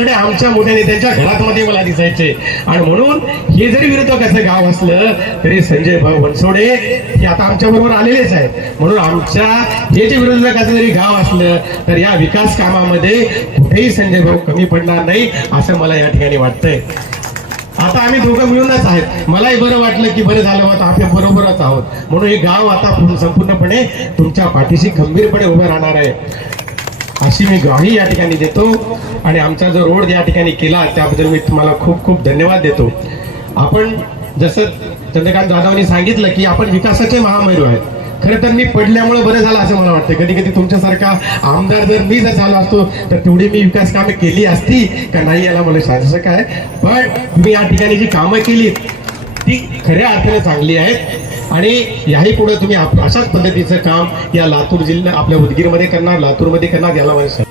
बनसोडे आमच्या मोठ्या नेत्यांच्या घरामध्ये मला दिसायचे आणि म्हणून हे जरी विरोधकाचं गाव असलं तरी संजय भाऊ बनसोडे हे आता आमच्या बरोबर आलेलेच आहेत. म्हणून आमच्या हे जे विरोधकाचं जरी गाव असलं तर या विकास कामामध्ये कुठेही संजय भाऊ कमी पडणार नाही असं मला या ठिकाणी वाटतंय. आता आम्ही दोघं मिळूनच आहेत. मलाही बरं वाटलं की बरं झालं आता आपल्या बरोबरच आहोत. म्हणून हे गाव आता संपूर्णपणे तुमच्या पाठीशी खंबीरपणे उभं राहणार आहे अशी मी ग्वाही या ठिकाणी देतो. आणि आमचा जो रोड या ठिकाणी केला त्याबद्दल मी तुम्हाला खूप खूप धन्यवाद देतो. आपण जसं चंद्रकांत जाधवांनी सांगितलं की आपण विकासाचे महामेरू आहेत. खरं तर मी पडल्यामुळे बरं झालं असं मला वाटतं. कधी कधी तुमच्यासारखा आमदार जर मी जर झालो असतो तर तेवढी मी विकास कामे केली असती का नाही याला मला सांगायचं काय. पण तुम्ही या ठिकाणी जी कामं केली ती खऱ्या अर्थाने चांगली आहेत आणि याही पुढे तुम्ही अशाच पद्धतीचं काम या लातूर जिल्हा आपल्या उदगीरमध्ये करणार, लातूरमध्ये करणार याला मला